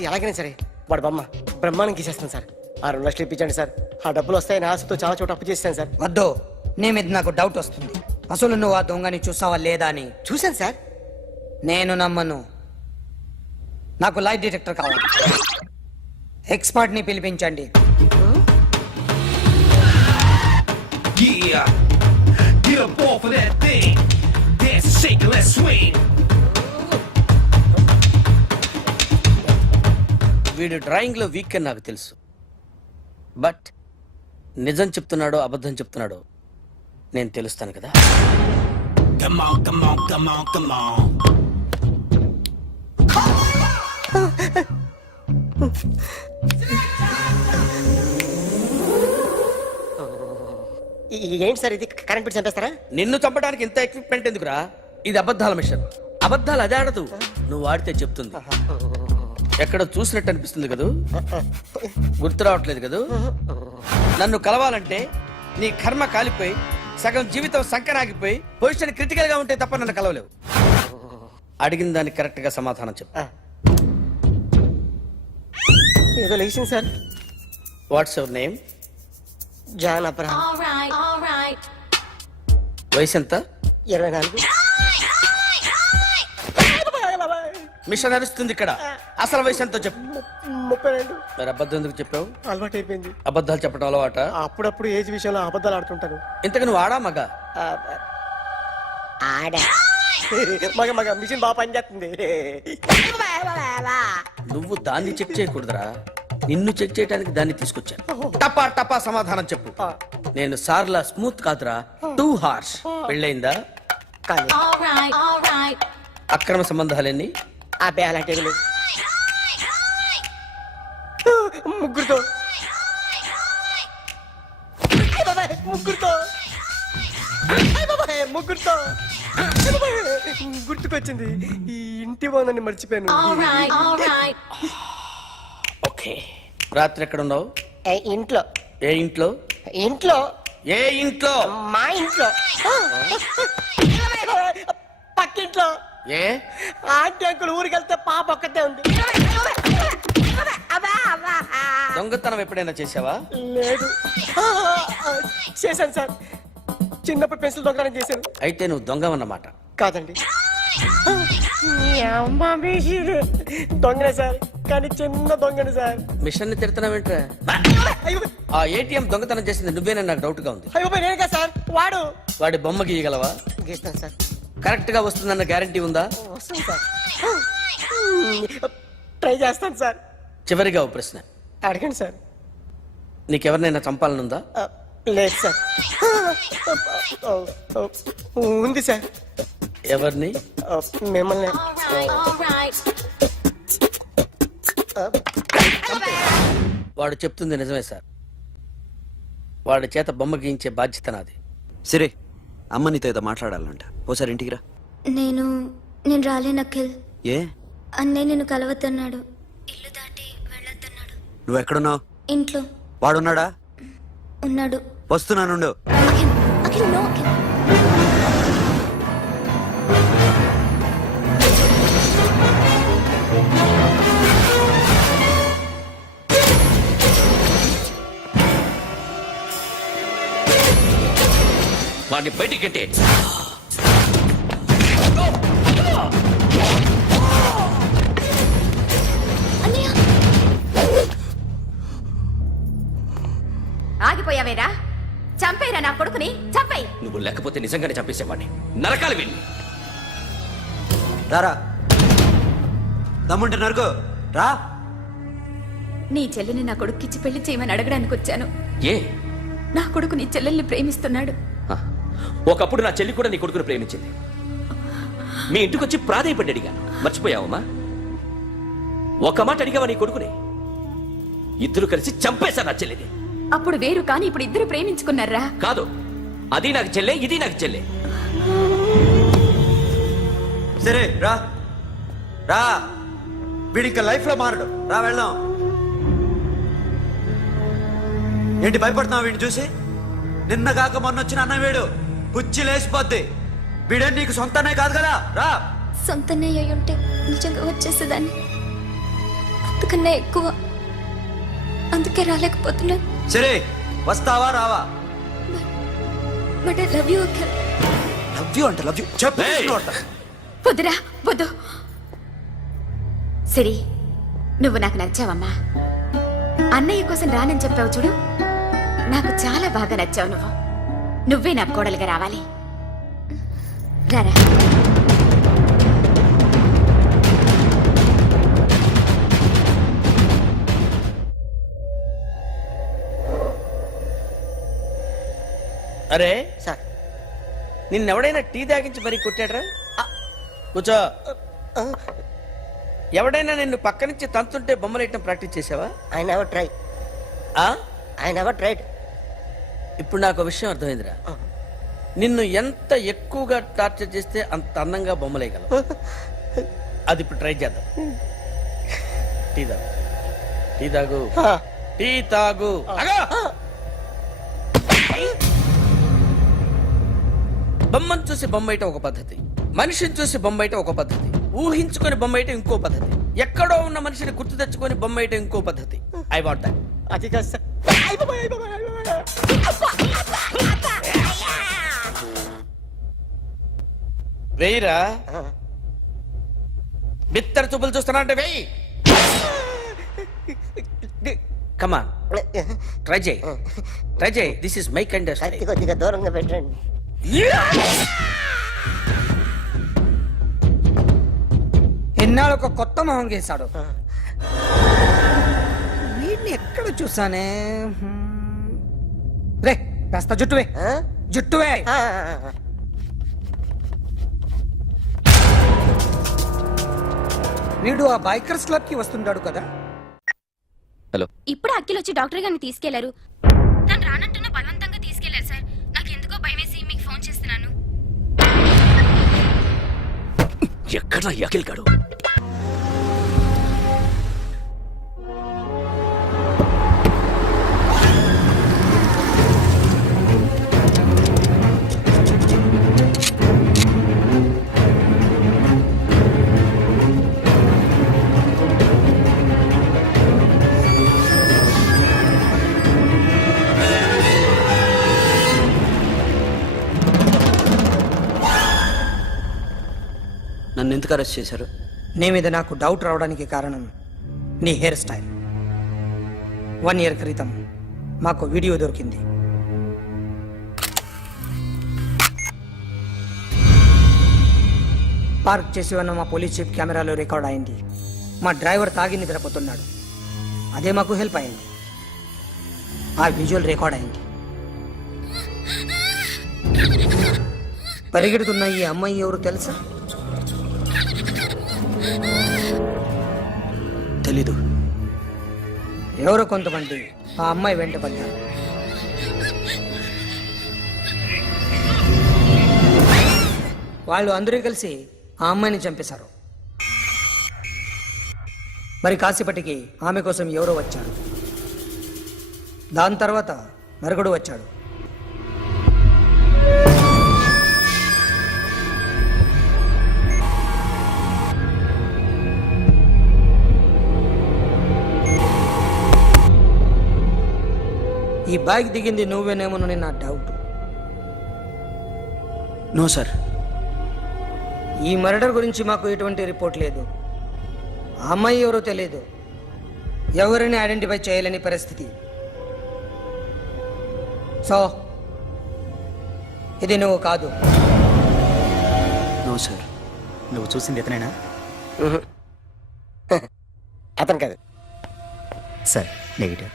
నుంచి ఎలాగైనా సరే వాడు బొమ్మ బ్రహ్మాండం గీసేస్తాను సార్. ఆ 2 లక్షలు ఇప్పించండి సార్. ఆ డబ్బులు వస్తాయని ఆశతో చాలా చోట అప్పు చేస్తాను సార్. వద్దు, నీ మీద నాకు డౌట్ వస్తుంది. అసలు నువ్వు ఆ దొంగని చూసావా లేదా అని. చూశాను సార్. నేను నమ్మను. నాకు లైట్ డిటెక్టర్ కావాలి. ఎక్స్పర్ట్ ని పిలిపించండి. Yeah, get up off of that thing. Dance and shake and let's swing. వీడు డ్రాయింగ్ లో వీక్ అని నాకు తెలుసు. బట్ నిజం చెప్తున్నాడో అబద్ధం చెప్తున్నాడో నేను తెలుస్తాను కదా. Come on, come on, come on, come on. ఏంటి సార్ ఇది? కరెంట్ బిల్ చంపేస్తారా? నిన్ను చంపడానికి ఇంత ఎక్విప్మెంట్ ఎందుకురా? ఇది అబద్ధాల మిషన్. అబద్ధాలు అదే ఆడదు, నువ్వు ఆడితే చెప్తుంది. ఎక్కడ చూసినట్టు అనిపిస్తుంది కదూ, గుర్తు రావట్లేదు కదూ. నన్ను కలవాలంటే నీ కర్మ కాలిపోయి సగం జీవితం సంకరాగిపోయి పొజిషన్ క్రిటికల్ గా ఉంటే తప్ప నన్ను కలవలేవు. అడిగిన దానికి కరెక్ట్ గా సమాధానం చెప్పు. ఏదో లేచింది sir. What's your name? John Abraham. వయసు ఎంత? 24. మిషన్ నడుస్తుంది ఇక్కడ. అసలు వయసు ఎంతో చెప్పు. 32. మరి అబద్ధం ఎందుకు చెప్పావు? అలవాటు అయిపోయింది. అబద్ధాలు చెప్పడం అలవాట? అప్పుడప్పుడు ఏజ్ విషయంలో అబద్ధాలు ఆడుతుంటాను. ఇంతకు నువ్వు ఆడా మగ? ఆడా. మగ మిషన్ బాగా పనిచేస్తుంది. నువ్వు దాన్ని చెక్ చేయకూడదురా, నిన్ను చెక్ చేయడానికి దాన్ని తీసుకొచ్చాను. టపా టపా సమాధానం చెప్పు. నేను సార్లా స్మూత్ కాదురా, టూ హార్ష్. పెళ్ళయిందా? అక్రమ సంబంధాలన్నీ? అబ్బే అలాంటి ముగ్గురుతో ముగ్గురుతో గుర్తుకొచ్చింది. ఈ ఇంటి బాగుందని మర్చిపోయాను. ఓకే. రాత్రి ఎక్కడ ఉన్నావు? ఇంట్లో. ఏ ఇంట్లో? ఇంట్లో. ఏ ఇంట్లో? మా ఇంట్లో. పక్కింట్లో. ఏ ఆంటీ అంకుల్ ఊరికి వెళ్తే పాప ఒక్కతే ఉంది. దొంగతనం ఎప్పుడైనా చేసావా? లేదు. చేశాను సార్. చిన్నప్పుడు పెన్సిల్ దొంగతనం చేశాను. అయితే నువ్వు దొంగవన్నమాట. కాదండి, దొంగనే సార్, కానీ చిన్న దొంగని సార్. మిషన్ ని తిడుతున్నావేంట్రా? ఆ ఏటీఎం దొంగతనం చేసింది నువ్వేనని నాకు డౌట్ గా ఉంది. అయ్యో నేనే కదా సార్. వాడి బొమ్మ గీయగలవా? గీస్తాను సార్. కరెక్ట్ గా వస్తుందన్న గ్యారంటీ ఉందా? వస్తుంది సార్. ట్రై చేస్తాను సార్. చివరిగా ఓ ప్రశ్న అడగండి సార్. నీకెవరినైనా చంపాలనుందా? లేదు సార్. ఉంది సార్. ఎవరిని? మిమ్మల్ని. వాడు చెప్తుంది నిజమే సార్. వాడి చేత బొమ్మ గీయించే బాధ్యత నాది. సరే, అమ్మ నీతో ఏదో మాట్లాడాలంట. ఓసారి ఇంటికి రా. నేను రాలేను అఖిల్. ఏ? అన్నయ్య నిన్ను కలవద్దన్నాడు. ఇల్లు దాటి వెళ్ళొద్దన్నాడు. నువ్వు ఎక్కడున్నావు? ఇంట్లో. వాడున్నాడా? ఉన్నాడు. వస్తున్నానుండు. అఖిల్, అఖిల్, నో అఖిల్. వాడిని బయటికి గెట్టే. ఆగిపోయావేరా? చంపేరా నా కొడుకుని, చంపేయ్. నువ్వు లేకపోతే నిజంగానే చంపేసేవాడిని. నరకాలి వీడిని. రారా, దమ్ముంటే నరుకు రా. నీ చెల్లిని నా కొడుక్కిచ్చి పెళ్లి చేయమని అడగడానికి వచ్చాను. ఏ? నా కొడుకు నీ చెల్లెల్ని ప్రేమిస్తున్నాడు. ఒకప్పుడు నా చెల్లి కూడా నీ కొడుకును ప్రేమించింది. మీ ఇంటికి వచ్చి ప్రాధేయపడి అడిగాను, మర్చిపోయావమ్మా? ఒక మాట అడిగావా నీ కొడుకుని? ఇద్దరు కలిసి చంపేశా నా చెల్లిని. అప్పుడు వేరు, కానీ ఇప్పుడు ఇద్దరు ప్రేమించుకున్నారా? కాదు, అది నాకు చెల్లె, ఇది నాకు చెల్లె. సరే రా రా, వీడి ఇంకా లైఫ్ లో మారడు. రా వెళ్దాం. ఏంటి భయపడుతున్నావు వీడిని చూసి? నిన్న కాక మొన్న వచ్చిన అన్న వీడు పుచ్చి లేచిపోద్ది. వీడే నీకు సొంతనే కాదు కదా. రా. సొంతనే అయి ఉంటే నిజంగా వచ్చేసేదాన్ని. అంతకన్నా ఎక్కువ. అందుకే రాలేకపోతున్నాను. సరే వస్తావా రావా? But I love you Akhil. Love you అంటే లవ్ యూ చెప్పు. వద్దురా వద్దు. సిరి, నువ్వు నాకు నచ్చావమ్మా. అన్నయ్య కోసం రానని చెప్పావు చూడు, నాకు చాలా బాగా నచ్చావు. నువ్వే నా కోడలుగా రావాలి. రారా. అరే సార్ నిన్నెవడైనా టీ తాగించి మరీ కొట్టాడ్రా? కూర్చో. ఎవడైనా నిన్ను పక్క నుంచి తంతుంటే బొమ్మలేయటం ప్రాక్టీస్ చేసావా? I never try. ఆ? I never tried. ఇప్పుడు నాకు విషయం అర్థమైందిరా. నిన్ను ఎంత ఎక్కువగా టార్చర్ చేస్తే అంత అందంగా బొమ్మలేయగలవు. అది ఇప్పుడు ట్రై చేద్దాం. టీ తాగు, టీ తాగు, టీ తాగు. అగో! బొమ్మను చూసి బొమ్మయటం ఒక పద్ధతి, మనిషిని చూసి బొమ్మయటం ఒక పద్ధతి, ఊహించుకొని బొమ్మయటం ఇంకో పద్ధతి, ఎక్కడో ఉన్న మనిషిని గుర్తు తెచ్చుకొని బొమ్మయటం ఇంకో పద్ధతి. I want that. అది కాదు సార్. వెయ్యిరా. బిత్తర చూపులు చూస్తున్నా అంటే వెయ్యి. కమాన్, ట్రై చేయి, ట్రై చేయి. This is my kind of కత్తి కొద్దిగా దూరంగా పెట్టండి. ఎన్నాళ్ళు ఒక కొత్త మొహం గీశాడు. వీడిని ఎక్కడ చూసానే? రే కాస్త జుట్టువే, జుట్టువే. వీడు ఆ బైకర్స్ క్లబ్ కి వస్తుంటాడు కదా. ఇప్పుడు అఖిల్ వచ్చి డాక్టర్ గారిని తీసుకెళ్లారు. తను రానంటున్న బలవంతంగా తీసుకెళ్లారు సార్. నాకు ఎందుకో భయం వేసి మీకు ఫోన్ చేస్తున్నాను. ఎక్కడ అఖిల్ గాడు? నన్ను ఎందుకు అరెస్ట్ చేశారు? నీ మీద నాకు డౌట్ రావడానికి కారణం నీ హెయిర్ స్టైల్. 1 year క్రితం మాకు వీడియో దొరికింది. పార్క్ చేసి ఉన్న మా పోలీస్ జీప్ కెమెరాలో రికార్డ్ అయింది. మా డ్రైవర్ తాగి నిద్రపోతున్నాడు. అదే మాకు హెల్ప్ అయింది. ఆ విజువల్ రికార్డ్ అయింది. పరిగెడుతున్న ఈ అమ్మాయి ఎవరు తెలుసా? తెలీదు. ఎవరో కొంతమంది ఆ అమ్మాయి వెంట పడ్డారు. వాళ్ళు అందరూ కలిసి ఆ అమ్మాయిని చంపేశారు. మరి కాసేపటికి ఆమె కోసం ఎవరో వచ్చారు. దాని తర్వాత మరొకడు వచ్చాడు. ఈ బైక్ దిగింది నువ్వేనేమోనని నా డౌట్. No sir. ఈ మర్డర్ గురించి మాకు ఎటువంటి రిపోర్ట్ లేదు. ఆ అమ్మాయి ఎవరో తెలియదు. ఎవరిని ఐడెంటిఫై చేయలేని పరిస్థితి. సో ఇది నువ్వు కాదు. No sir. నువ్వు చూసింది ఇతనేనా? అతను కాదు sir. Negative.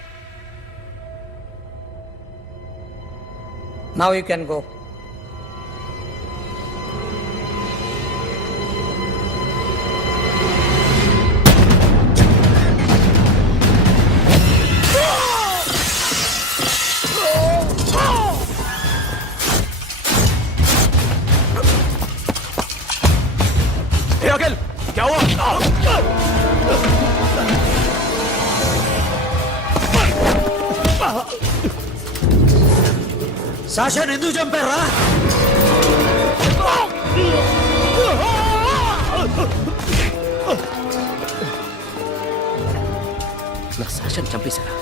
Now you can go. Akhil क्या हुआ? సాషాని ఎందుకు చంపారా? సాషాని చంపేశారా?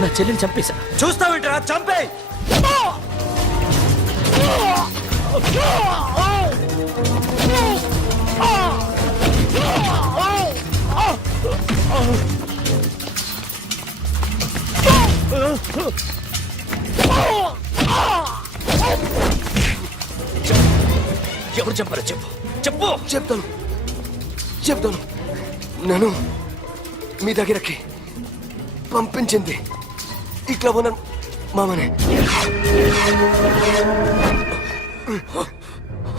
నా చెల్లిని చంపేశా. చూస్తావేంట్రా? చంపే. ఎవరు చంపారో చెప్పు, చెప్పు. చెప్తాను. నన్ను మీ దగ్గరకి పంపించింది ఇట్లా ఉన్న మామనే.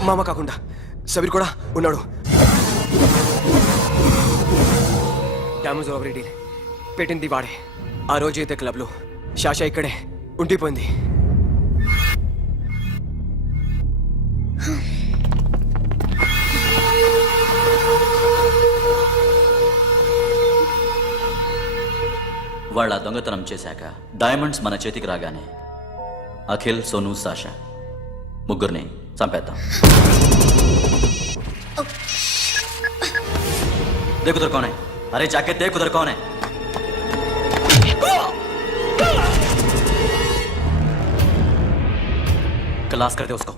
మామ కాకుండా సబీర్ కూడా ఉన్నాడు. డ్యామేజ్ ఓవర్ డీల్ పెట్టింది వాడే. ఆ రోజు అయితే క్లబ్లో శాషా ఇక్కడే ఉండిపోయింది. వాళ్ళ దొంగతనం చేశాక డైమండ్స్ మన చేతికి రాగానే అఖిల్, సోను, సాషా ముగ్గురిని చంపేద్దాం. देख उधर कौन है? अरे जाके देख उधर कौन है? क्लास कर दे उसको.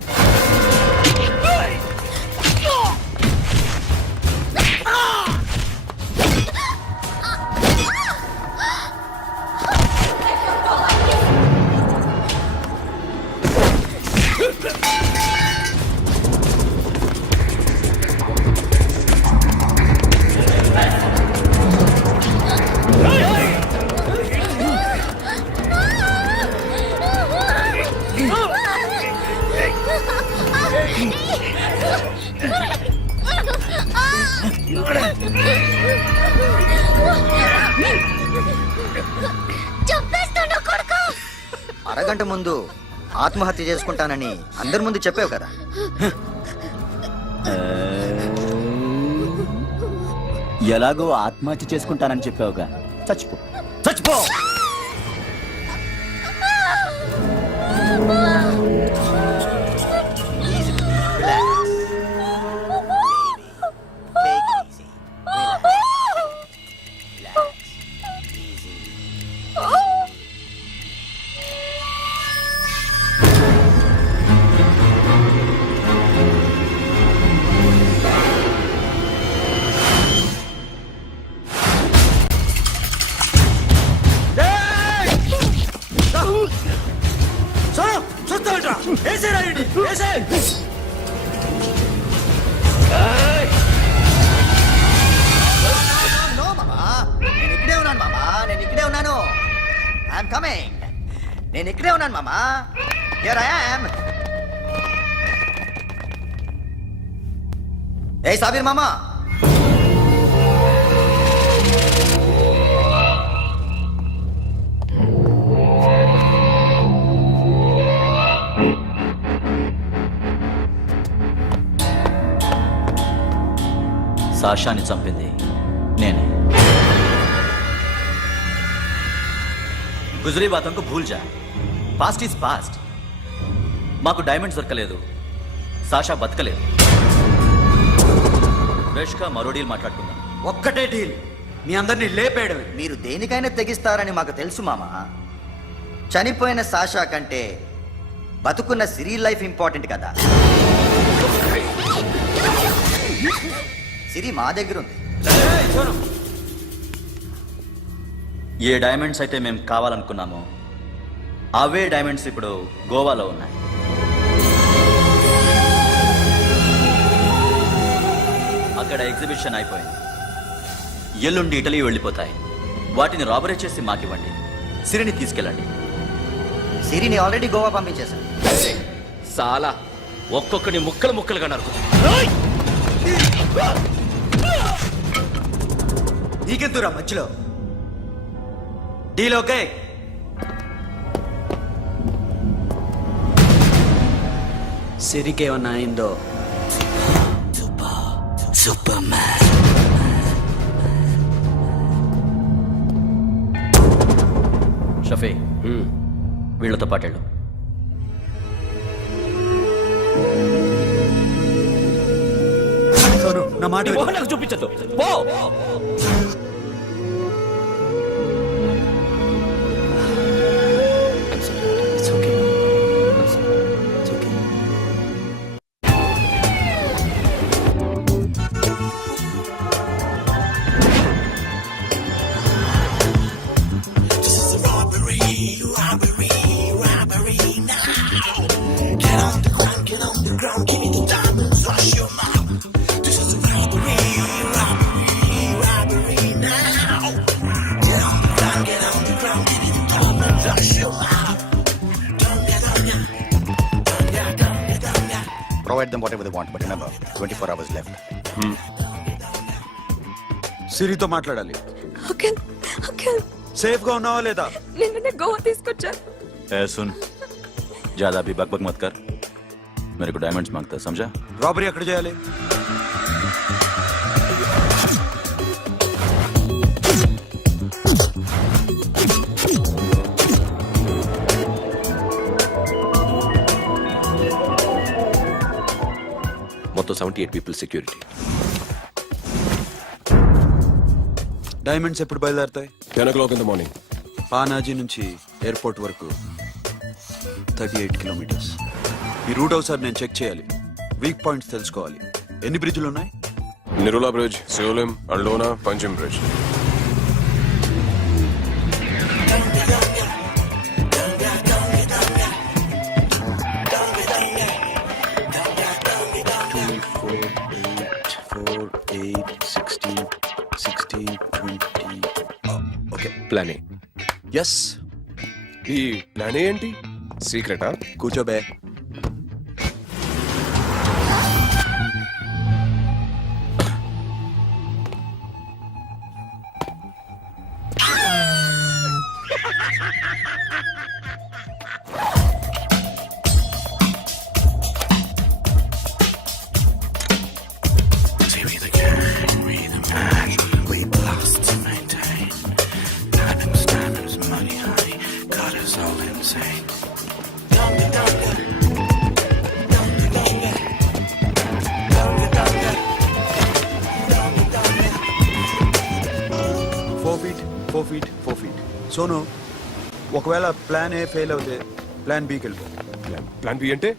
అరగంట ముందు ఆత్మహత్య చేసుకుంటానని అందరి ముందు చెప్పావు కదా. ఎలాగో ఆత్మహత్య చేసుకుంటానని చెప్పావుగా, చచ్చిపో చచ్చిపో. చూస్తావేంట్రా? వేసేరా వీడిని, వేసేయ్. నో మామా, నేను ఇక్కడే ఉన్నాను మామా, నేను ఇక్కడే ఉన్నాను. I'm coming. నేను ఇక్కడే ఉన్నాను మామా. Here I am. ఏ సాబీర్ మామా, సాషాని చంపింది నేనే. గుజరీ బాతంకు భూల్ జా. Past is past. మాకు డైమండ్స్ దొరకలేదు, సాషా బతకలేదు. రేష్కా మరో డీల్ మాట్లాడుకుందాం. ఒక్కటే డీల్, మీ అందరినీ లేపేయడం. మీరు దేనికైనా తెగిస్తారని మాకు తెలుసు మామా. చనిపోయిన సాషా కంటే బతుకున్న సిరి లైఫ్ ఇంపార్టెంట్ కదా. సిరి మా దగ్గర ఉంది. ఏ డైమండ్స్ అయితే మేము కావాలనుకున్నామో అవే డైమండ్స్ ఇప్పుడు గోవాలో ఉన్నాయి. అక్కడ ఎగ్జిబిషన్ అయిపోయింది. ఎల్లుండి ఇటలీ వెళ్ళిపోతాయి. వాటిని రాబరీ చేసి మాకివ్వండి. సిరిని తీసుకెళ్ళండి. సిరిని ఆల్రెడీ గోవా పంపించేశాను. సాలా ఒక్కొక్కని ముక్కలు ముక్కలుగా నరుకు. నీకెందురా మధ్యలో? Deal okay? సిరికేమన్నా అయిందో సూపర్ మ్యాన్. షఫీ, వీళ్ళతో పాటెళ్ళు. నా మాట నాకు చూపించద్దు, పో. them whatever they want, but remember, 24 hours left. సిరితో మాట్లాడాలి. అంకిల్ అంకిల్ సేఫ్ గా ఉన్నావా లేదా? నిన్న గోవా తీసుకొచ్చారు. ए सुन, ज्यादा भी बकबक मत कर. मेरे को डायमंड्स मांगता है, समझा? రాబరీ ఎక్కడ చేయాలి? మొత్తం 78 పీపుల్ సెక్యూరిటీ. డైమండ్స్ ఎప్పుడు బయలుదేరుతాయి? 10 o'clock in the morning. Panaji నుంచి ఎయిర్పోర్ట్ వరకు 38 కిలోమీటర్స్. ఈ రూట్ ఒకసారి నేను చెక్ చేయాలి. వీక్ పాయింట్స్ తెలుసుకోవాలి. ఎన్ని బ్రిడ్జ్లు ఉన్నాయి? Nirula Bridge, Seolim, Aldona, Panjim Bridge. Okay, plan A. Yes. ఈ ప్లాన్ ఏంటి? సీక్రెటా? కూర్చోబే. Four feet. సోను, ఒకవేళ ప్లాన్ ఏ ఫెయిల్ అవుతే ప్లాన్ బికి వెళ్ళిపో. ప్లాన్ బి అంటే?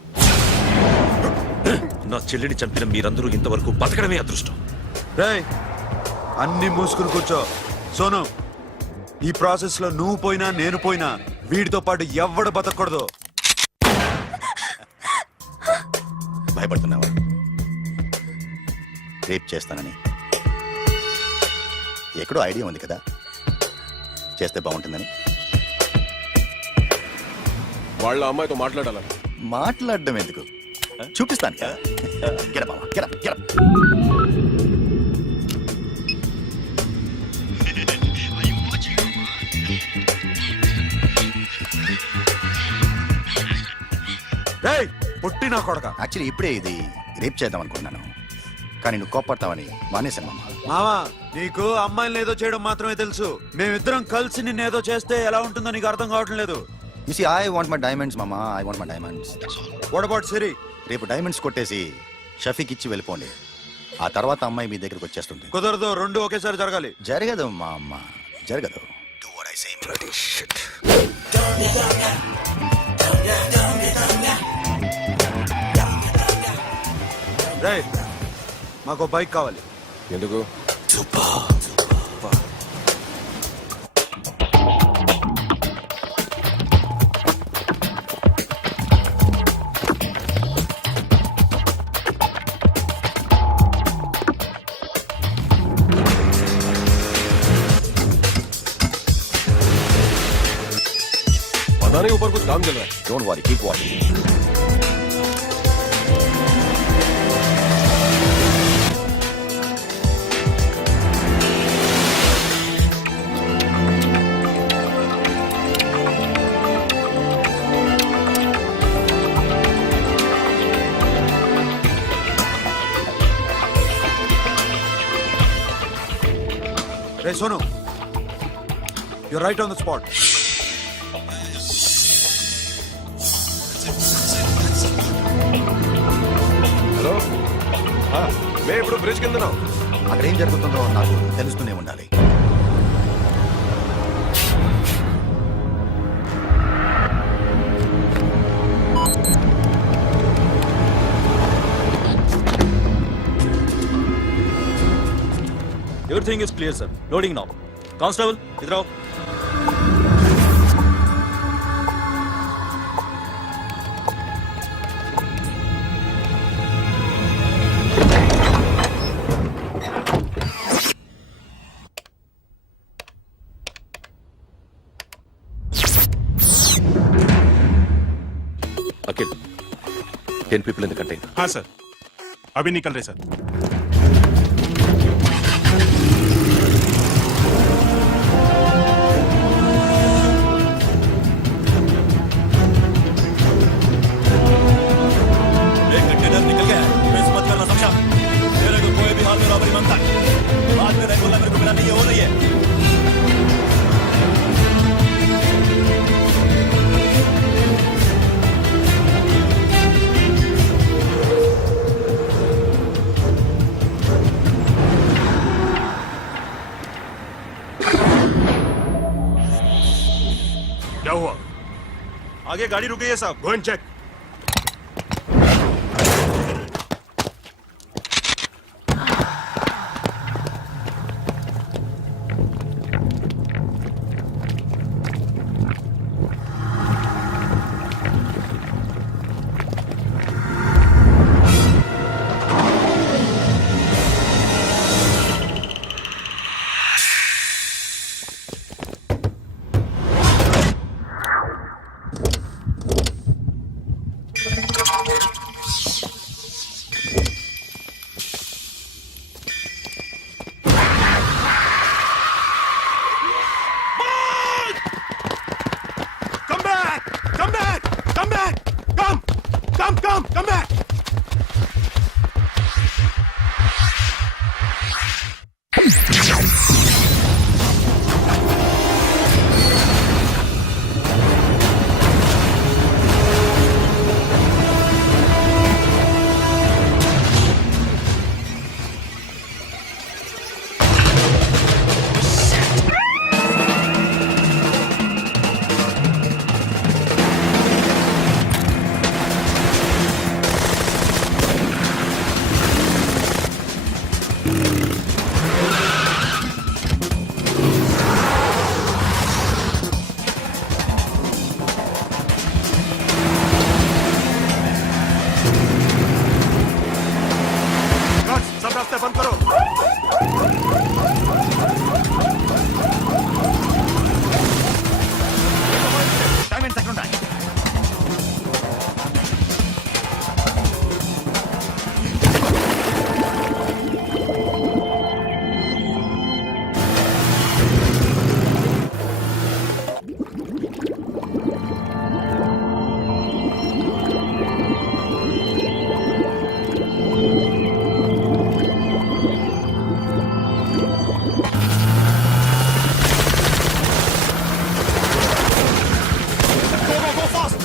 నా చెల్లిని చంపిన మీరందరూ ఇంతవరకు బతకడమే అదృష్టం. రేయ్, అన్ని మూసుకుని కూర్చో. సోను, ఈ ప్రాసెస్ లో నువ్వు పోయినా నేను పోయినా వీడితో పాటు ఎవ్వడు బతకూడదు. భయపడుతున్నావా? రేప్ చేస్తానని ఎక్కడో ఐడియా ఉంది కదా, చేస్తే బాగుంటుందని. వాళ్ళ అమ్మాయితో మాట్లాడాల. మాట్లాడడం ఎందుకు, చూపిస్తాను కదా. Get up, మామ, get up, get up. రేయ్, పుట్టి నా కొడక. యాక్చువల్లీ ఇప్పుడే ఇది రేప్ చేద్దాం అనుకున్నాను, కానీ నువ్వు కోపడతావని మానేశాను మామ. మావా, నీకు అమ్మాయిలను ఏదో చేయడం మాత్రమే తెలుసు. మేమిద్దరం కలిసి నిన్నేదో చేస్తే ఎలా ఉంటుందో నీకు అర్థం కావటం లేదు. You see, I want my diamonds, mama. I want my diamonds. That's all. What about సిరి? రేపు డైమండ్స్ కొట్టేసి షఫీక్ ఇచ్చి వెళ్ళిపోండి. ఆ తర్వాత అమ్మాయి మీ దగ్గరికి వచ్చేస్తుంది. కుదరదు, రెండు ఒకేసారి జరగాలి. జరగదు మా అమ్మ, జరగదు. Do what I say. Bloody shit. రేయ్, మాకు బైక్ కావాలి. ఎందుకు? पता नहीं ऊपर कुछ काम चल रहा है. Don't worry, keep watching. రే Sonu, you're right on the spot. Hello, మేము ఇప్పుడు బ్రిడ్జ్ కింద ఉన్నాం. అక్కడ ఏం జరుగుతుందో నాకు తెలుస్తూనే ఉండాలి. Everything is clear, sir. Loading now. Constable, idhar aao. Akhil, 10 people in the container. हाँ सर. अभी निकल रहे सर. एक कंटेनर निकल गया है. मिस मत करना, समझा? मेरे को कोई भी हाल में रॉबरी मांगता है. बाद में रेगुलर मेरे को मिला नहीं है, हो रही है. क्या हुआ? आगे गाड़ी रुक गई है साहब. Go and check. Come back! Come back! Come back! Come back! Guards, सब रास्ते बंद करो. Time and second time. Go fast!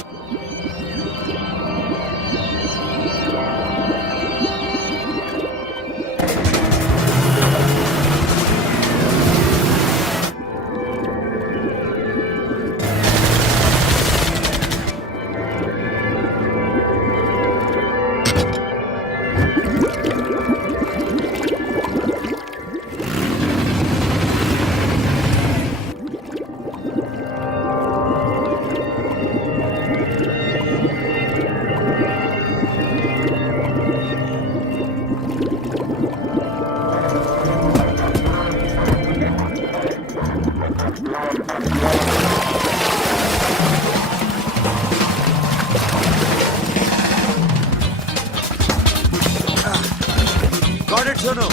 Got it, Sonu.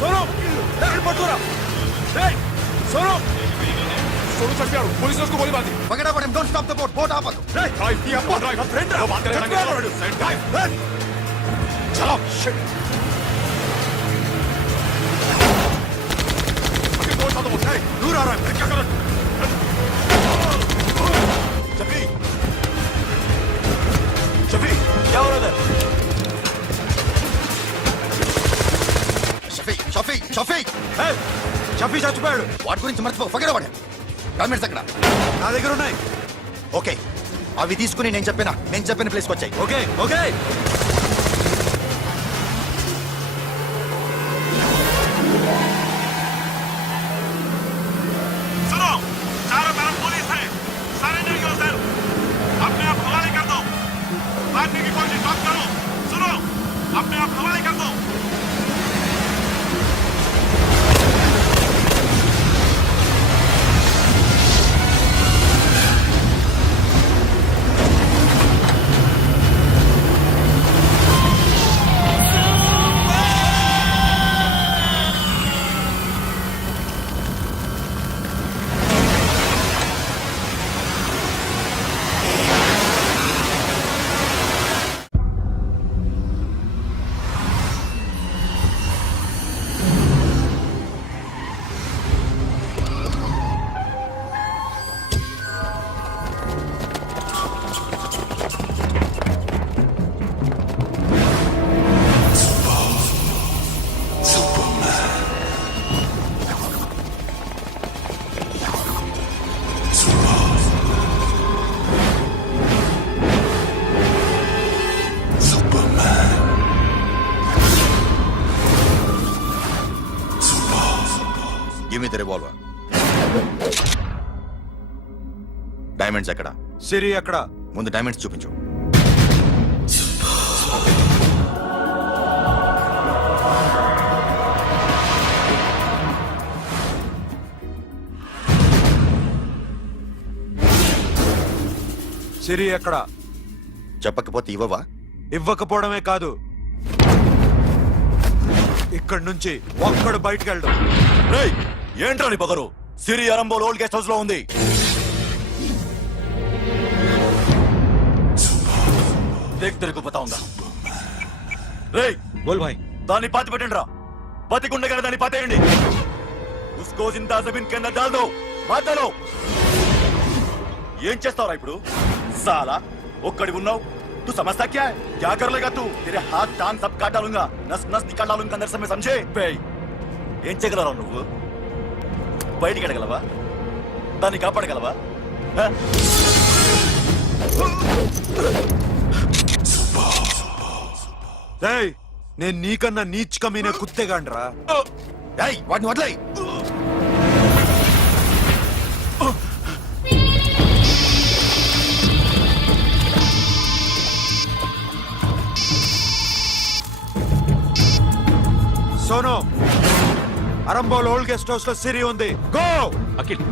Sonu పట్టుకోరా సోను సోను చంపాడు పోలీసులకు గోలి బాది फटाफट डोंट स्टॉप द बोट ఆపదు ड्राइव किया अपना ड्राइव फ्रेंड बात करेंगे चलो शिट दूर आ रहा है क्या कर शफी शफी क्या हो रहा है షఫీ షఫీ షఫీ షఫీ చచ్చిపోయాడు వాటి గురించి మర్చిపో ఫగడ వాడు డాక్యుమెంట్స్ అక్కడ నా దగ్గర ఉన్నాయి ఓకే అవి తీసుకుని నేను చెప్పిన ప్లేస్కి వచ్చాయి ఓకే ఓకే सुनो चारों तरफ पुलिस है सरेंडर करो सर अपने आप हवाले कर दो भागने की कोशिश मत करो सुनो अपने आप हवाले कर दो give me the revolver diamonds ఎక్కడ సిరి అక్కడ ముందు డైమండ్స్ చూపించు సిరి ఎక్కడ చెప్పకపోతే ఇవ్వవా ఇవ్వకపోవడమే కాదు ఇక్కడి నుంచి ఒక్కడు బయటికి వెళ్ళడం రేయ్ ఏంట్రా నీ పగరు సిరి అరంబోల్ ఓల్డ్ గెస్ట్ హౌస్ లో ఉంది దేక్ తెరకు బతాਉਂదా రేయ్ బోల్ భాయ్ దాన్ని పాతి పెట్టండి రా బతికుండగానే దాన్ని పాతేయండి ఉస్కో జిందా జమీన్ కింద డాల్ దో మాతలో ఏం చేస్తావురా ఇప్పుడు సాలా ఒక్కడి ఉన్నావు तू समझता क्या है क्या कर लेगा तू तेरे हाथ टांग सब काट डालूंगा नस नस निकाल डालूंगा अंदर से मैं समझे ఏం చేయగలరా నువ్వు బయటికి ఎడగలవా దాన్ని కాపాడగలవా నేను నీకన్నా నీచ్ కమీన కుత్తేగాండ్రా వాటిని వదిలేయ్ Sonu Arambol old guest house లో సిరి ఉంది గో అఖిల్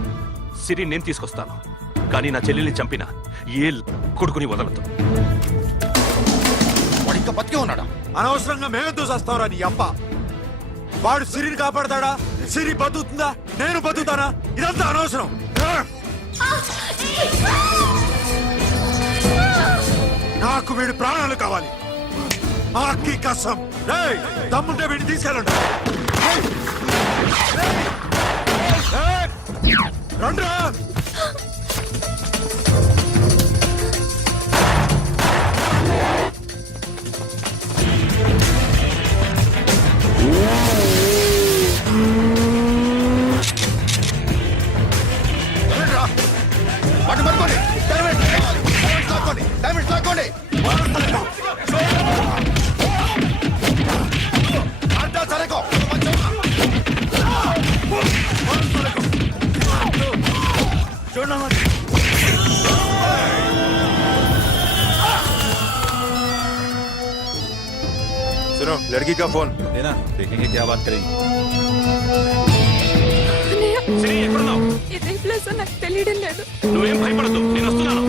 సిరి నేను తీసుకొస్తాను కానీ నా చెల్లెల్ని చంపిన ఏ కొడుకుని వదలదు వాడు ఇంకా బతికే ఉన్నాడా అనవసరంగా మేమెందుకు చేస్తావురా నీ అప్ప వాడు సిరిని కాపాడతాడా సిరి బతుకుతుందా నేను బతుకుతానా ఇదంతా అనవసరం నాకు వీడి ప్రాణాలు కావాలి ఆకి కసం దమ్ముంటే వీడిని తీసుకెళ్ళండి రండ్రా వాటిని పట్టుకోండి డైమండ్స్ లాక్కోండి అడ్డా సరేకో सुनो लड़की का फोन देना देखेंगे क्या बात करेंगे ఇదే ప్లేస్ నాకు తెలియడం లేదు నువ్వేం భయపడద్దు నేను వస్తున్నాను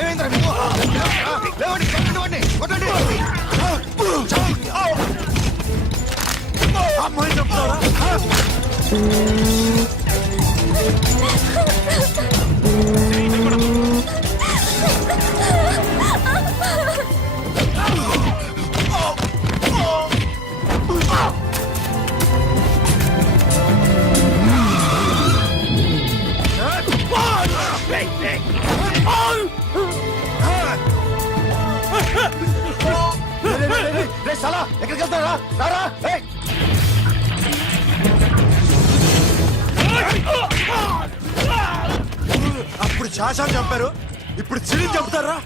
ఏమైందిరా మీకు? లేవండి, కొట్టండి వాడిని, కొట్టండి. అమ్మాయిని చంపుతారా? రే సాలా, ఎక్కడికి వెళ్తారా? రారా. ఏయ్. అప్పుడు శాసనం చంపారు, ఇప్పుడు చిరి చంపుతారా?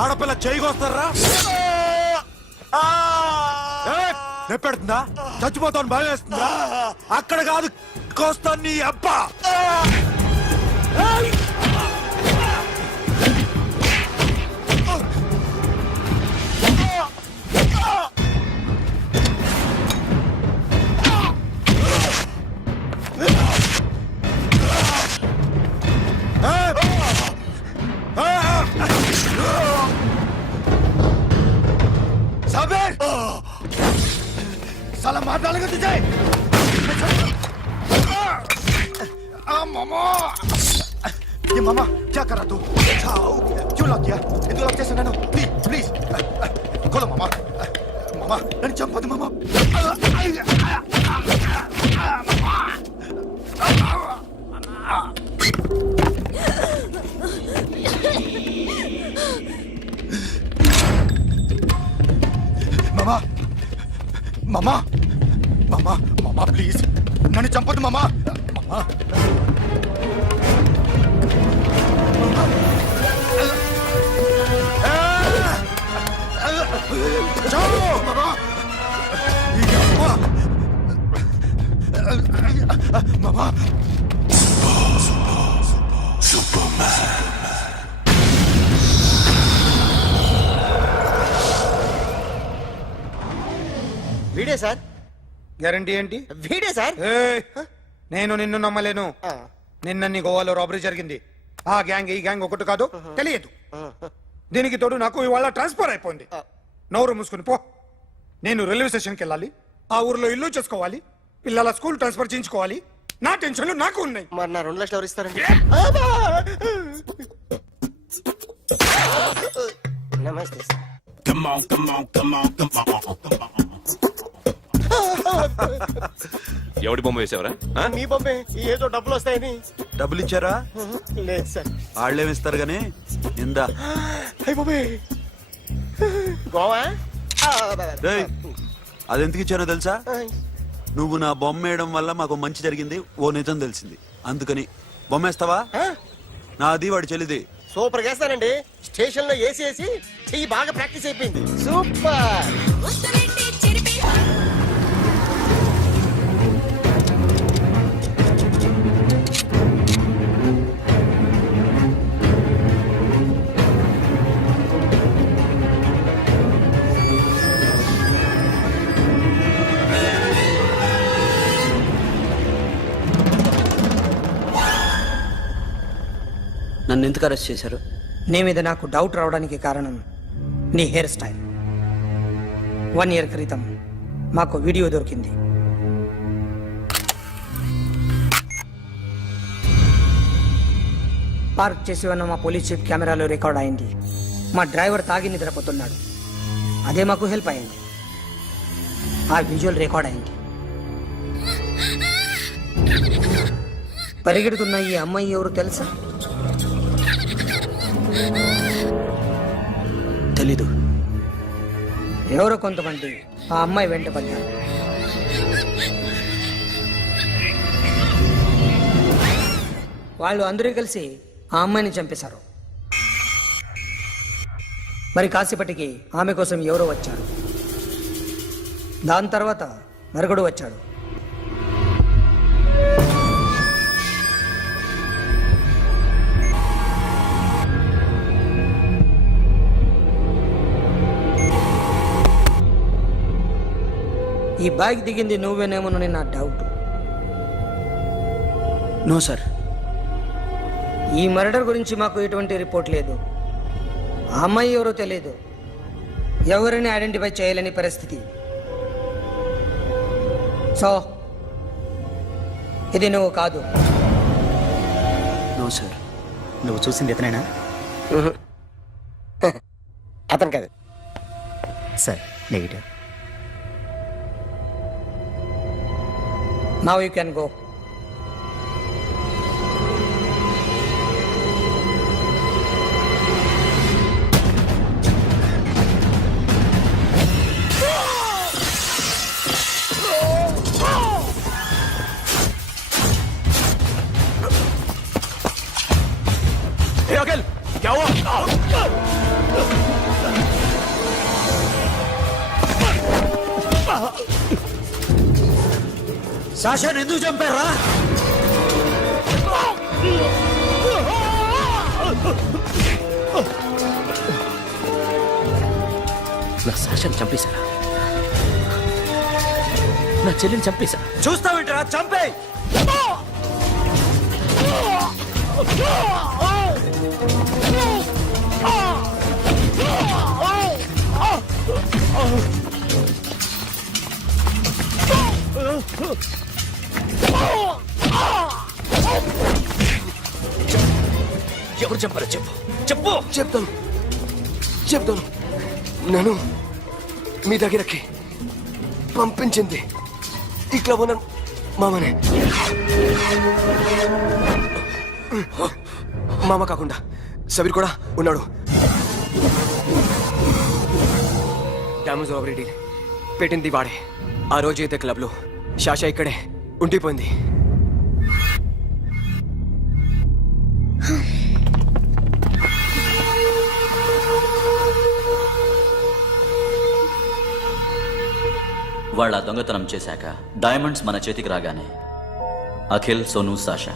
ఆడపిల్ల చేయకొస్తారా? నెప్పెడుతుందా? చచ్చిపోతాను భయం వేస్తుందా? అక్కడ కాదు, కోస్తాను నీ అబ్బా. साबिर साला मार डालेगा तुझे। मामा ये मामा क्या कर रहा तू? क्यों लॉक किया? ఎందుకు లాక్ చేశాను నేను? ప్లీజ్ ప్లీజ్ खोलो मामा मामा నన్ను చంపదు మామా మామా మామా మామా మామా ప్లీజ్ నన్ను చంపదు మామా మామా చాలు మామా మామా వీడే సార్. గ్యారంటీ ఏంటి? వీడే సార్. నేను నిన్ను నమ్మలేను. నిన్న నీ గోవాలో రాబరీ జరిగింది. ఆ గ్యాంగ్ ఈ గ్యాంగ్ ఒకటి కాదు, తెలియదు. దీనికి తోడు నాకు ఇవాళ ట్రాన్స్ఫర్ అయిపోయింది. నోరు మూసుకుని పో. నేను రైల్వే స్టేషన్కి వెళ్ళాలి, ఆ ఊర్లో ఇల్లు చేసుకోవాలి, పిల్లల స్కూల్ ట్రాన్స్ఫర్ చేయించుకోవాలి. నా టెన్షన్లు నాకు ఉన్నాయి. మరి నా 2 లక్షలు ఎవరు ఇస్తారండి? నమస్తే సార్. ఎవడి బొమ్మ వేసావరా? మీ బొమ్మే, ఏదో డబ్బులు వస్తాయని. డబ్బులు ఇచ్చారా? లేదు సార్. వాళ్ళేమిస్తారు గానీ ఇందా. గోవా రేయ్, అది ఎందుకు ఇచ్చానో తెలుసా? నువ్వు నా బొమ్మ వేయడం వల్ల మాకు మంచి జరిగింది, ఓ నిజం తెలిసింది. అందుకని బొమ్మేస్తావా? నాది వాడి చెల్లిది. సూపర్ చేస్తానండి. స్టేషన్ లో ఏసీ వేసి చెయ్యి బాగా ప్రాక్టీస్ అయిపోయింది. సూపర్. నన్ను ఎందుకు అరెస్ట్ చేశారు? నీ మీద నాకు డౌట్ రావడానికి కారణం నీ హెయిర్ స్టైల్. 1 year క్రితం మాకు వీడియో దొరికింది. పార్క్ చేసి ఉన్న మా పోలీస్ జీప్ కెమెరాలో రికార్డ్ అయింది. మా డ్రైవర్ తాగి నిద్రపోతున్నాడు. అదే మాకు హెల్ప్ అయింది. ఆ విజువల్ రికార్డ్ అయింది. పరిగెడుతున్న ఈ అమ్మాయి ఎవరు తెలుసా? తెలీదు. ఎవరో కొంతమంది ఆ అమ్మాయి వెంట పడ్డారు. వాళ్ళు అందరూ కలిసి ఆ అమ్మాయిని చంపేశారు. మరి కాసేపటికి ఆమె కోసం ఎవరో వచ్చారు. దాని తర్వాత మరొకడు వచ్చాడు. ఈ బ్యాగ్ దిగింది నువ్వేనేమోనని నా డౌట్. No sir. ఈ మర్డర్ గురించి మాకు ఎటువంటి రిపోర్ట్ లేదు. ఆ అమ్మాయి ఎవరో తెలియదు, ఎవరిని ఐడెంటిఫై చేయలేని పరిస్థితి. సో ఇది నువ్వు కాదు. No sir. నువ్వు చూసింది ఎతనైనా? అతను కాదు sir. Negative. Now you can go. क्या हुआ? సాషాని ఎందుకు చంపారా? నా సాషాన్ని చంపేశారా? నా చెల్లిని చంపేశారా? చూస్తావేంట్రా? చంపే. ఎవరు చంపారో చెప్పు, చెప్పు. చెప్తాను. నేను మీ దగ్గరకి పంపించింది ఇట్లా ఉన్న మామనే. మామ కాకుండా సబీర్ కూడా ఉన్నాడు. డ్యామేజ్ ఓవర్ పెట్టింది వాడే. ఆ రోజు అయితే క్లబ్లో శాషా ఇక్కడే ఉండిపోయింది. వాళ్ళ దొంగతనం చేశాక డైమండ్స్ మన చేతికి రాగానే అఖిల్, సోను, సాషా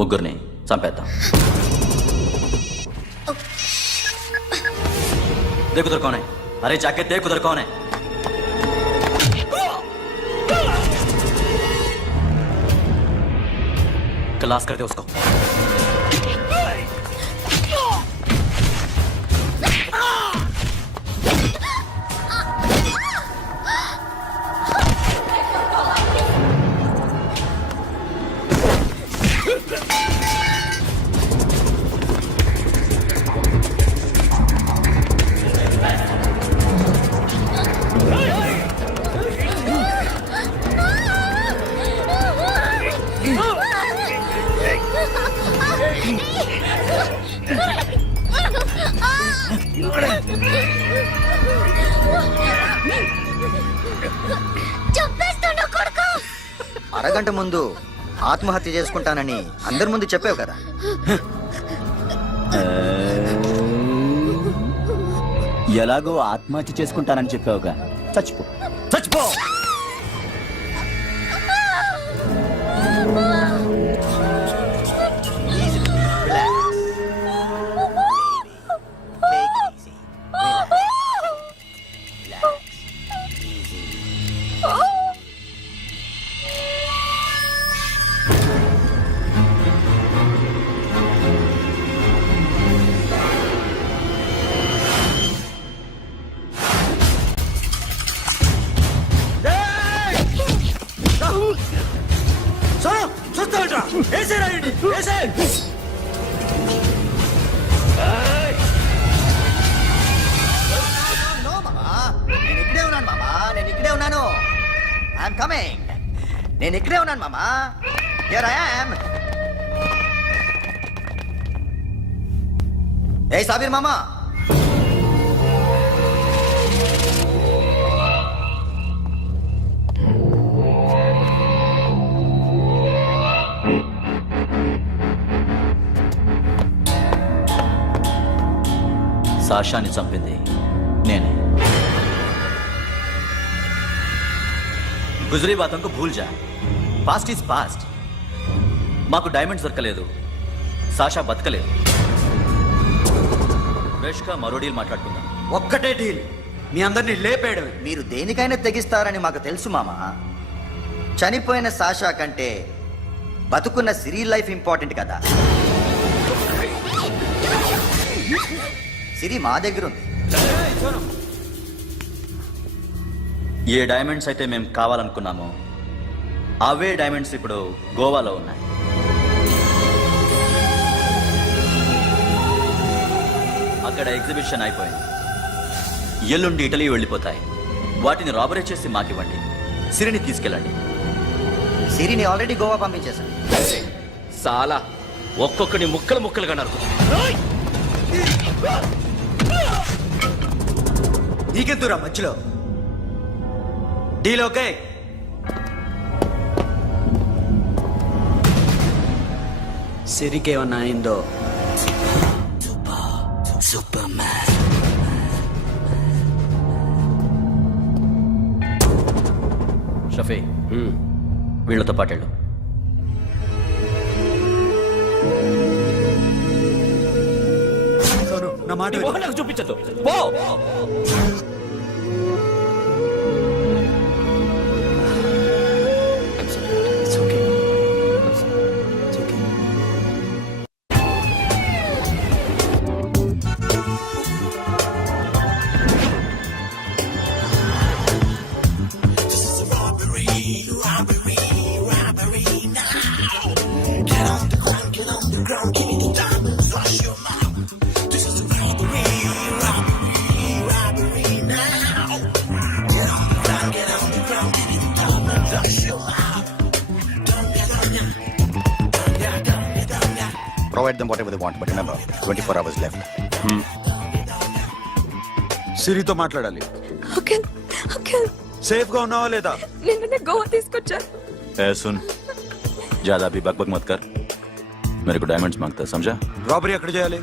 ముగ్గురిని చంపేద్దాం. देख उधर कौन है? अरे जाके देख उधर कौन है? क्लास कर दे उसको. అరగంట ముందు ఆత్మహత్య చేసుకుంటానని అందరి ముందు చెప్పావు కదా. ఎలాగో ఆత్మహత్య చేసుకుంటానని చెప్పావుగా, చచ్చిపో చచ్చిపో. నేను ఇక్కడే ఉన్నాను మామా. Here I am. ఏ సాబీర్ మామా, సాషాని చంపింది నేనే. గుజరీ బాతం కు భూల్ జా. Past is past. మాకు డైమండ్స్ దొరకలేదు, సాషా బతకలేదు. ఫ్రెష్గా మరో డీల్ మాట్లాడుకుందాం. ఒక్కటే డీల్. మీ అందరినీ లేపేయడం. మీరు దేనికైనా తెగిస్తారని మాకు తెలుసు మామా. చనిపోయిన సాషా కంటే బతుకున్న సిరి లైఫ్ ఇంపార్టెంట్ కదా. సిరి మా దగ్గర ఉంది. ఏ డైమండ్స్ అయితే మేము కావాలనుకున్నామో అవే డైమండ్స్ ఇప్పుడు గోవాలో ఉన్నాయి. అక్కడ ఎగ్జిబిషన్ అయిపోయింది. ఎల్లుండి ఇటలీ వెళ్ళిపోతాయి. వాటిని రాబరీ చేసి మాకివ్వండి. సిరిని తీసుకెళ్ళండి. సిరిని ఆల్రెడీ గోవా పంపించేశాను. సాలా ఒక్కొక్కడి ముక్కలు ముక్కలుగా నరుకు. నీకెందురా మధ్యలో డీల్ ఓకే. సిరికేమన్నా అయిందో? షఫీ వీళ్ళతో పాటెళ్ళు. నా మాట నీ మొహం నాకు చూపించద్దు. పో. Provide them whatever they want, but remember, 24 hours left. సిరితో మాట్లాడాలి. అంకిల్ అంకిల్ సేఫ్ గా ఉన్నావా లేదా? నిన్ననే గోవా తీసుకొచ్చారు. ए सुन, ज्यादा भी बकबक मत कर. मेरे को डायमंड्स मांगता है, समझा? రాబరీ ఎక్కడ చేయాలి?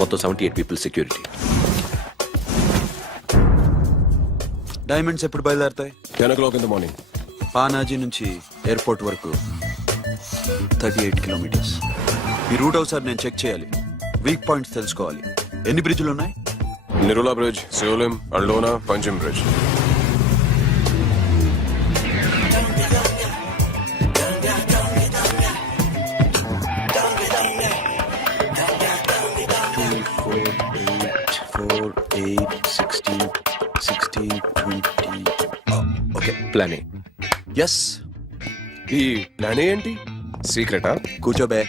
మొత్తం 78 పీపుల్ సెక్యూరిటీ. డైమండ్స్ ఎప్పుడు బయలుదేరుతాయి? 10 o'clock in the morning. Panaji నుంచి ఎయిర్పోర్ట్ వరకు 38 కిలోమీటర్స్. ఈ రూట్ ఒకసారి నేను చెక్ చేయాలి. వీక్ పాయింట్స్ తెలుసుకోవాలి. ఎన్ని బ్రిడ్జ్లు ఉన్నాయి? Nerul bridge, Siolim, Aldona, Pancham bridge. Okay, plan A. Yes. ఈ ప్లాన్ ఏ ఏంటి? సీక్రెటా? కూర్చోబే.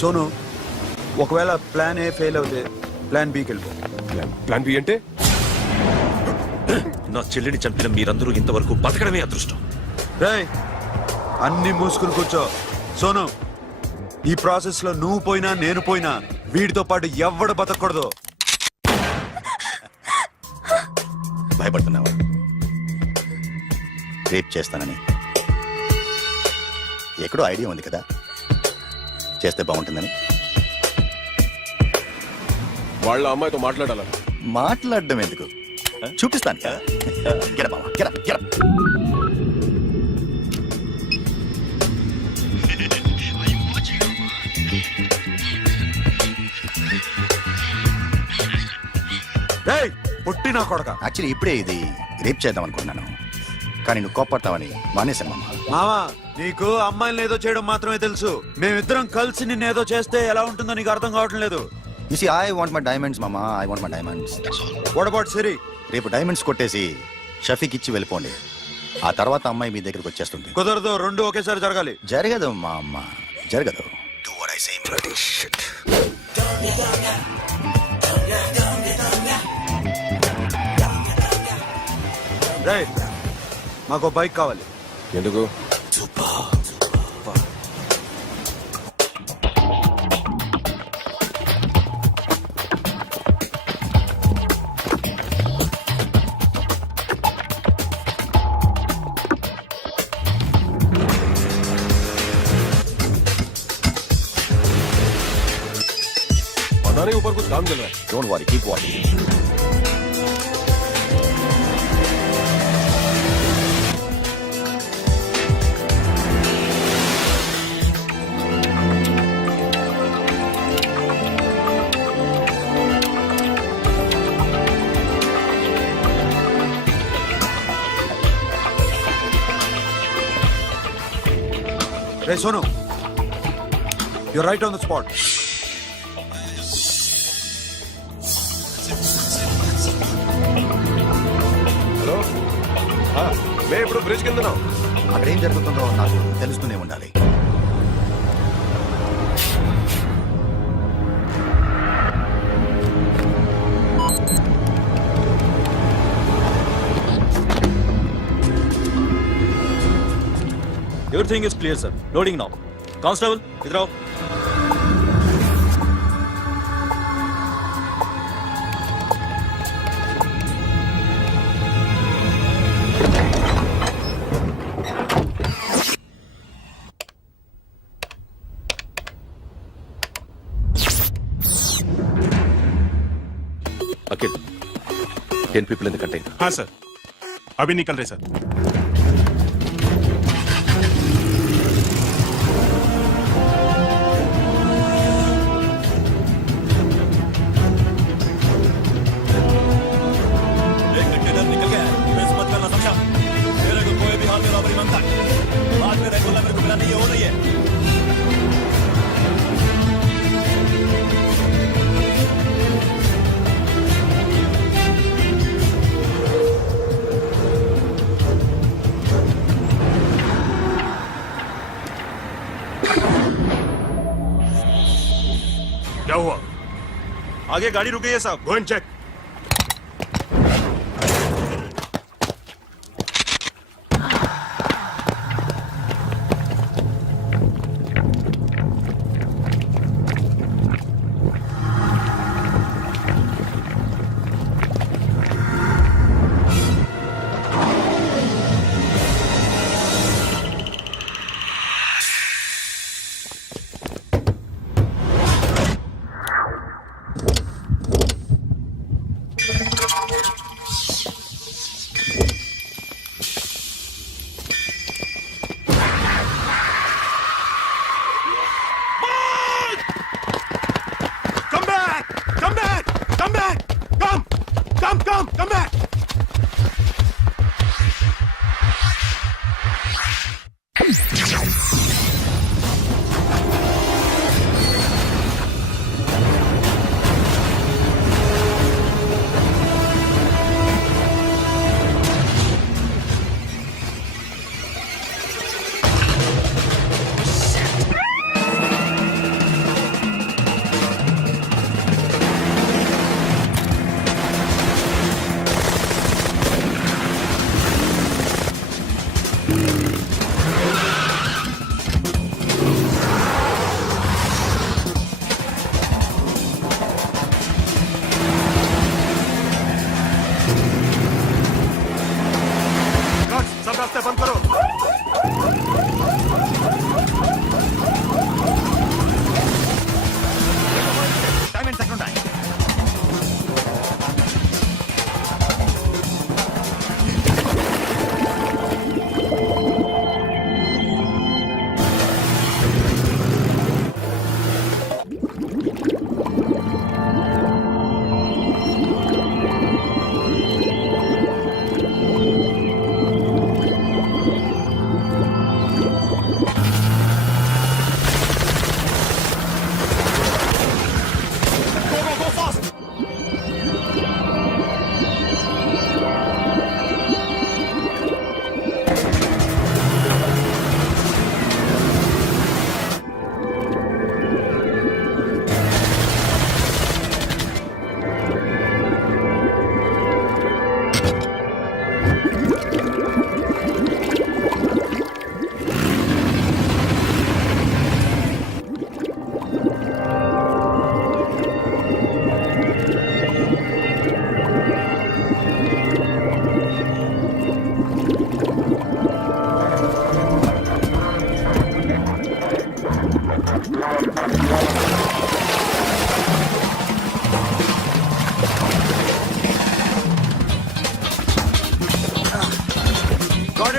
సోను, ఒకవేళ ప్లాన్ ఏ ఫెయిల్ అవుతే ప్లాన్ బికి వెళ్ళిపో. ప్లాన్ బి అంటే? నా చెల్లిని చంపిన మీరందరూ ఇంతవరకు బతకడమే అదృష్టం. రేయ్, అన్ని మూసుకుని కూర్చో. సోను, ఈ ప్రాసెస్ లో నువ్వు పోయినా నేను పోయినా వీడితో పాటు ఎవ్వడు బతకూడదు. భయపడుతున్నావా? రేప్ చేస్తానని ఎక్కడో ఐడియా ఉంది కదా, చేస్తే బాగుంటుందని. వాళ్ళ అమ్మాయితో మాట్లాడాలా? మాట్లాడడం ఎందుకు, చూపిస్తాను కదా. Get up, మామ, get up, get up. రేయ్, పుట్టి నా కొడక. యాక్చువల్లీ ఇప్పుడే ఇది రేప్ చేద్దాం అనుకున్నాను, కానీ నువ్వు కోపడతావని మానేశాను మామ. మావా, నీకు అమ్మాయిని ఏదో చేయడం మాత్రమే తెలుసు. మేమిద్దరం కలిసి నిన్నేదో చేస్తే ఎలా ఉంటుందో నీకు అర్థం కావటం లేదు. You see, I want my diamonds, mama. I want my diamonds. What about Siri? రేపు డైమండ్స్ కొట్టేసి షఫీకి ఇచ్చి వెళ్ళిపోండి. ఆ తర్వాత అమ్మాయి మీ దగ్గరకు వచ్చేస్తుంది. కుదరదు, రెండు ఒకేసారి జరగాలి. జరగదు మా అమ్మ, జరగదు. Do what I say. రే మాకు బైక్ కావాలి. ఎందుకు? पता नहीं ऊपर कुछ काम चल रहा है. Don't worry, keep watching. రే Sonu, you're right on the spot. Hello, మే ఇప్పుడు బ్రిడ్జ్ కింద అక్కడ ఏం జరుగుతుందో నాకు తెలుస్తూనే ఉండాలి. Everything is clear, sir. Loading now. Constable, इधर आओ. अखिल, 10 people in the container. हाँ सर, अभी निकल रहे सर. एक कंटेनर निकल गया है, मिस मत करना, समझा? मेरे को कोई भी हाल में रॉबरी मांगता है, बाद में रेगुलर मेरे को मिला नहीं है, हो रही है. क्या हुआ? आगे गाड़ी रुक गई है साहब. Go and check. Come back! Come back! Come back! Come back!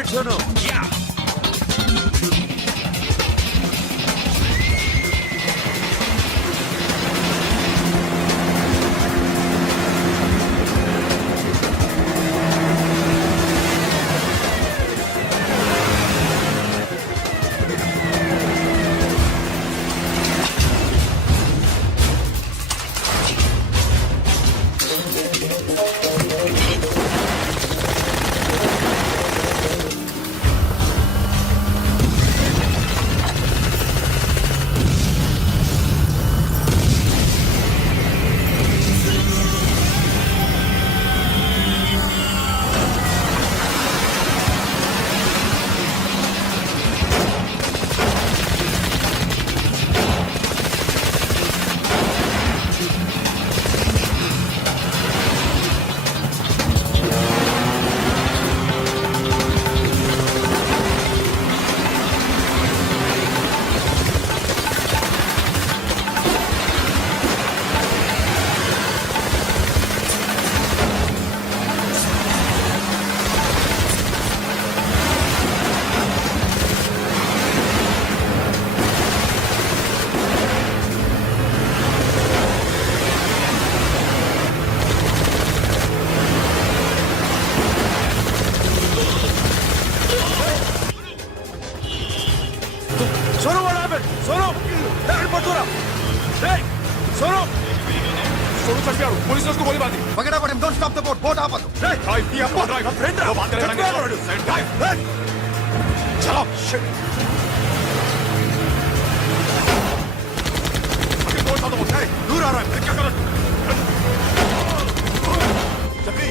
Right Sonu. Sonu what happened? Sonu ध्यान पटूरा सोनू सोनू चंपियाడు పోలీసులు उसको गोली मारी पकड़ा पड़े don't stop the boat boat आपत ड्राइव ये अप ड्राइव फ्रेंड वो बात करेंगे ड्राइव चलो शिट बोट तो बोट है दूर आ रहा है क्या कर शफी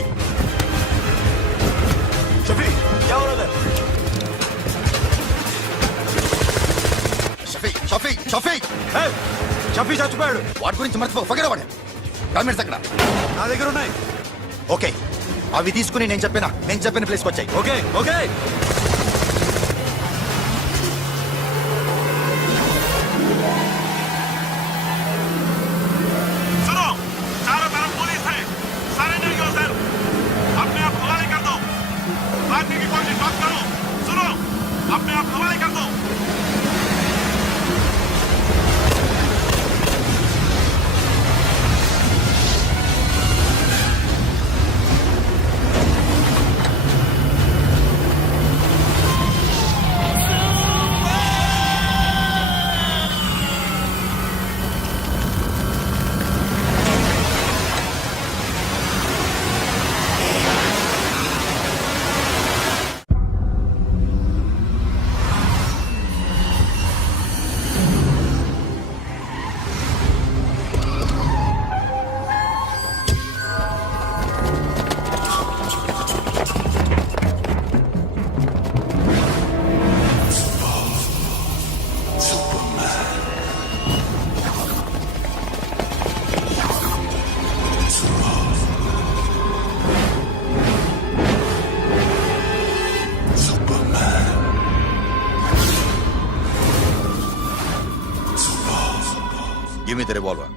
शफी क्या हो रहा है షఫీ షఫీ షఫీ షఫీ చచ్చిపోయాడు. వాడి గురించి మర్చిపో పగడ వాడే డాక్యుమెంట్స్ అక్కడ నా దగ్గర ఉన్నాయి. ఓకే అవి తీసుకుని నేను చెప్పిన ప్లేస్కి వచ్చాయి. Okay okay. सुनो चारों तरफ पुलिस है सरेंडर करो सर अपने आप हवाले कर दो भागने की कोशिश मत करो सुनो अपने आप हवाले कर दो give me the revolver.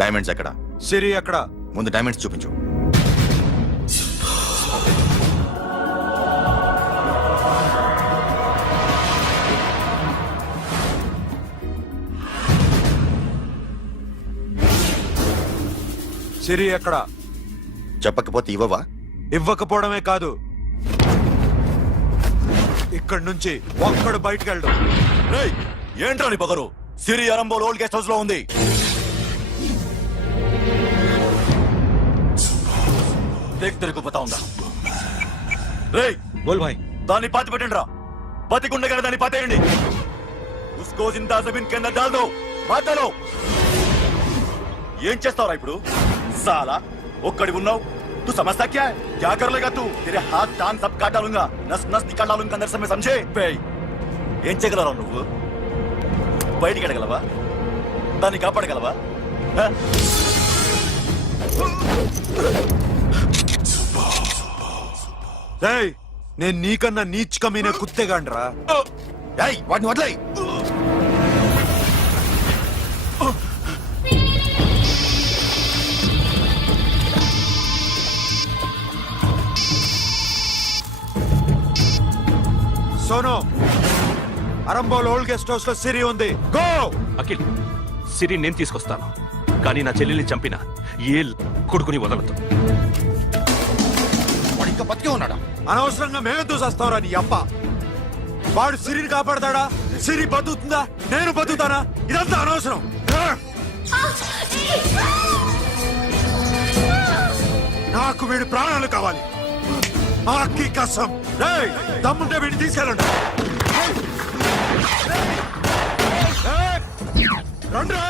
Diamonds ఎక్కడ? సిరి ఎక్కడ? ముందు డైమండ్స్ చూపించు. సిరి ఎక్కడ? చెప్పకపోతే ఇవ్వవా? ఇవ్వకపోవడమే కాదు, ఇక్కడి నుంచి ఒక్కడు బయటకు వెళ్ళడు. రేయ్ ఏంట్రా నీ పొగరు? సిరి అరంబోల్ ఓల్డ్ గెస్ట్ హౌస్ లో ఉంది. దేక్ తెరకు పతా ఉందా? రేయ్ బోల్ భాయ్. దాన్ని పాతి పెట్టండి రా. బతికుండగానే దాన్ని పాతేయండి. ఉస్కో జిందా జమీన్ కింద డాల్ దో. మాటలో ఏం చేస్తావురా ఇప్పుడు? సాలా ఒక్కడి ఉన్నావు. तू समझता क्या है? क्या कर लेगा तू? तेरे हाथ टांग सब काट डालूंगा, नस नस निकाल डालूंगा अंदर से, मैं समझे? ఏం చేయగలరా నువ్వు? బయటికి వెళ్ళగలవా? దాన్ని కాపాడగలవా? నేను నీకన్నా నీచ్ కమీనే కుత్తేగాండ్రా. వాడిని వదిలేయ్. అరంబోల్ ఓల్డ్ గెస్ట్ హౌస్ లో సిరి ఉంది. గో. అఖిల్, సిరి నేను తీసుకొస్తాను, కానీ నా చెల్లెల్ని చంపిన ఏ కొడుకుని వదలదు. వాడు ఇంకా బతికే ఉన్నాడా? అనవసరంగా మేమెందుకు చేస్తావురా నీ అప్ప? వాడు సిరిని కాపాడతాడా? సిరి బతుకుతుందా? నేను బతుకుతానా? ఇదంతా అనవసరం. నాకు వీడి ప్రాణాలు కావాలి. ఆకి కసం. రేయ్, దమ్ముంటే వీడిని తీసుకెళ్ళండి. రండ్రా.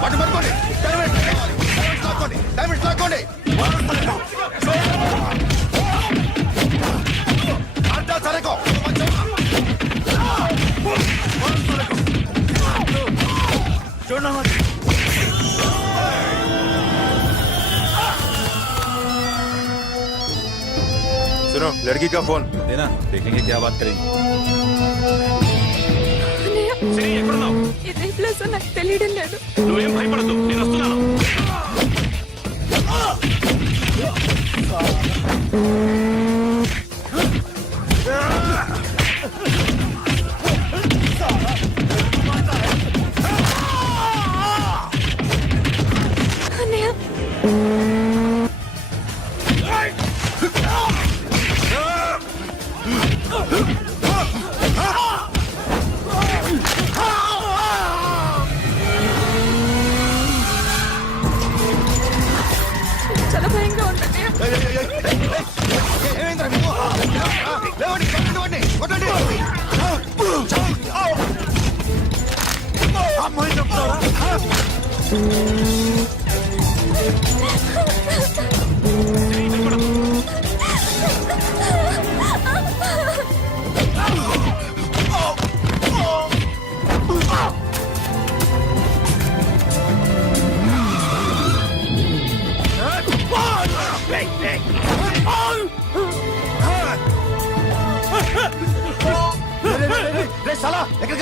వాడిని పట్టుకోండి. డైమండ్స్ లాక్కోండి. డైమండ్స్ లాక్కోండి. అడ్డా సరేకో. చూడండి. सुनो, लड़की का फोन देना, देखेंगे क्या बात करेंगे. సిరి, ఎక్కడున్నావు? ఇదే ప్లేస్ నాకు తెలియడం లేదు. నువ్వేం భయపడద్దు, నేను వస్తున్నాను. అన్నయ్య, చాలా భయంగా ఉంది అన్నయ్య. ఏమైందిరా మీకు? లేవండి, కొట్టండి, కొట్టండి. అమ్మాయి చెప్తారా? రే, సాలా, ఎక్కడికి